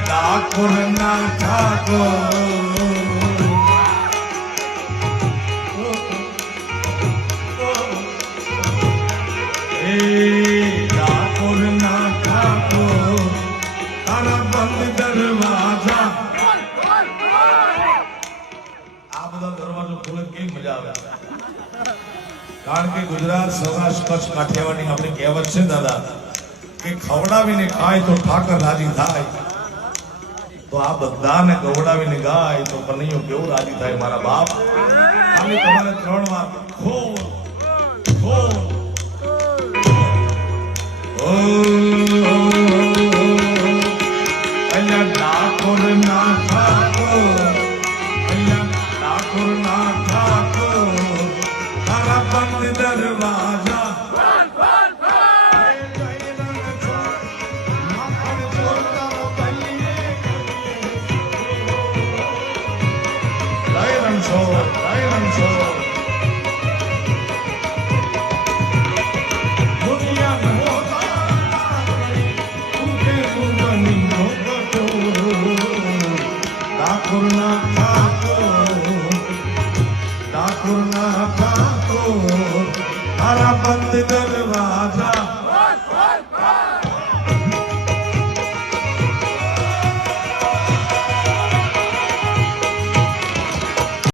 ઠાકોર ના ઠાકોર ઠાકોર ના ઠાકોર તારા બંધ દરવાજા આ બધા દરવાજો ખોલે કેવી મજા આવે કારણ કે ગુજરાત સૌરાષ્ટ્ર કચ્છ કાઠિયાવાડની આપણી કહેવત છે દાદા કે ખવડાવીને ખાય તો ઠાકર રાજી થાય તો આ બધાને ગવડાવીને ગાય તો કનૈયો કેવું રાજી થાય મારા બાપ ખાલી તમારે 3 વાર ખોલ ખોલ ઓ અહીંયા ઠાકોર ના ઠાકોર અહીંયા ઠાકોર ના ઠાકોર તારા બંધ દરવાજા બંધ દરવાજા